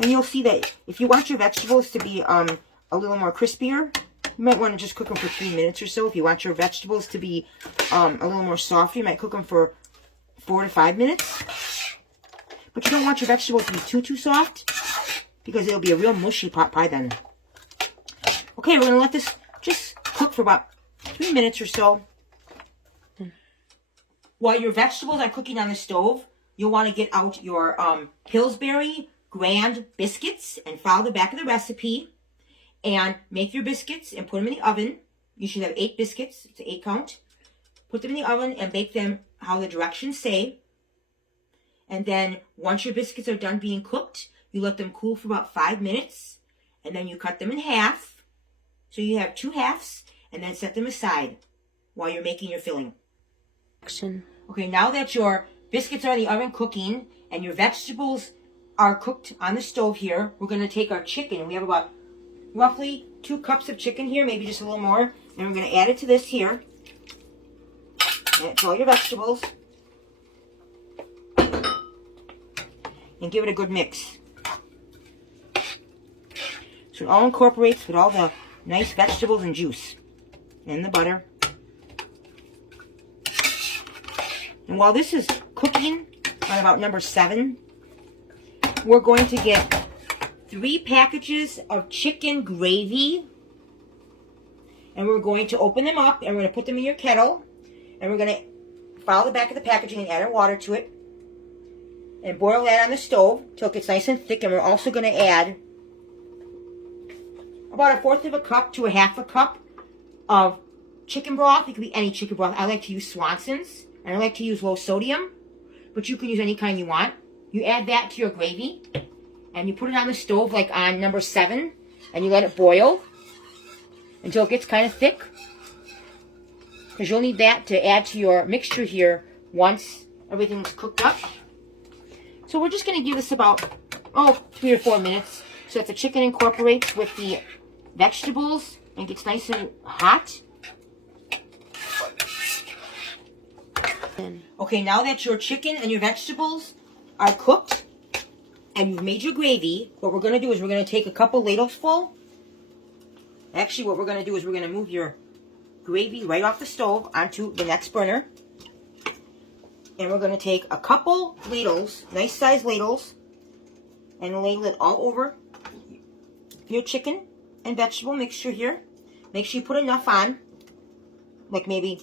And you'll see that if you want your vegetables to be a little more crispier, you might want to just cook them for 3 minutes or so. If you want your vegetables to be a little more soft, you might cook them for 4 to 5 minutes. But you don't want your vegetables to be too soft, because it'll be a real mushy pot pie then. Okay, we're going to let this just cook for about 3 minutes or so. While your vegetables are cooking on the stove, you'll want to get out your Pillsbury Grand biscuits and follow the back of the recipe. And make your biscuits and put them in the oven. You should have 8 biscuits. It's an 8 count. Put them in the oven and bake them how the directions say. And then once your biscuits are done being cooked, you let them cool for about 5 minutes. And then you cut them in half. So you have 2 halves. And then set them aside while you're making your filling. Okay, now that your biscuits are in the oven cooking and your vegetables are cooked on the stove here, we're going to take our chicken. We have about roughly 2 cups of chicken here, maybe just a little more. And we're going to add it to this here. Add it to all your vegetables. And give it a good mix. So it all incorporates with all the nice vegetables and juice. And the butter. And while this is cooking on about number 7, we're going to get 3 packages of chicken gravy, and we're going to open them up, and we're going to put them in your kettle, and we're going to follow the back of the packaging and add our water to it, and boil that on the stove till it gets nice and thick. And we're also going to add about 1/4 of a cup to 1/2 a cup of chicken broth. It could be any chicken broth. I like to use Swanson's, and I like to use low sodium, but you can use any kind you want. You add that to your gravy. And you put it on the stove like on number 7. And you let it boil until it gets kind of thick. Because you'll need that to add to your mixture here once everything's cooked up. So we're just going to give this about, 3 or 4 minutes. So that the chicken incorporates with the vegetables and gets nice and hot. Okay, now that your chicken and your vegetables are cooked, and you've made your gravy, what we're going to do is we're going to take a couple ladles full. Actually, what we're going to do is we're going to move your gravy right off the stove onto the next burner. And we're going to take a couple ladles, nice size ladles, and ladle it all over your chicken and vegetable mixture here. Make sure you put enough on, like maybe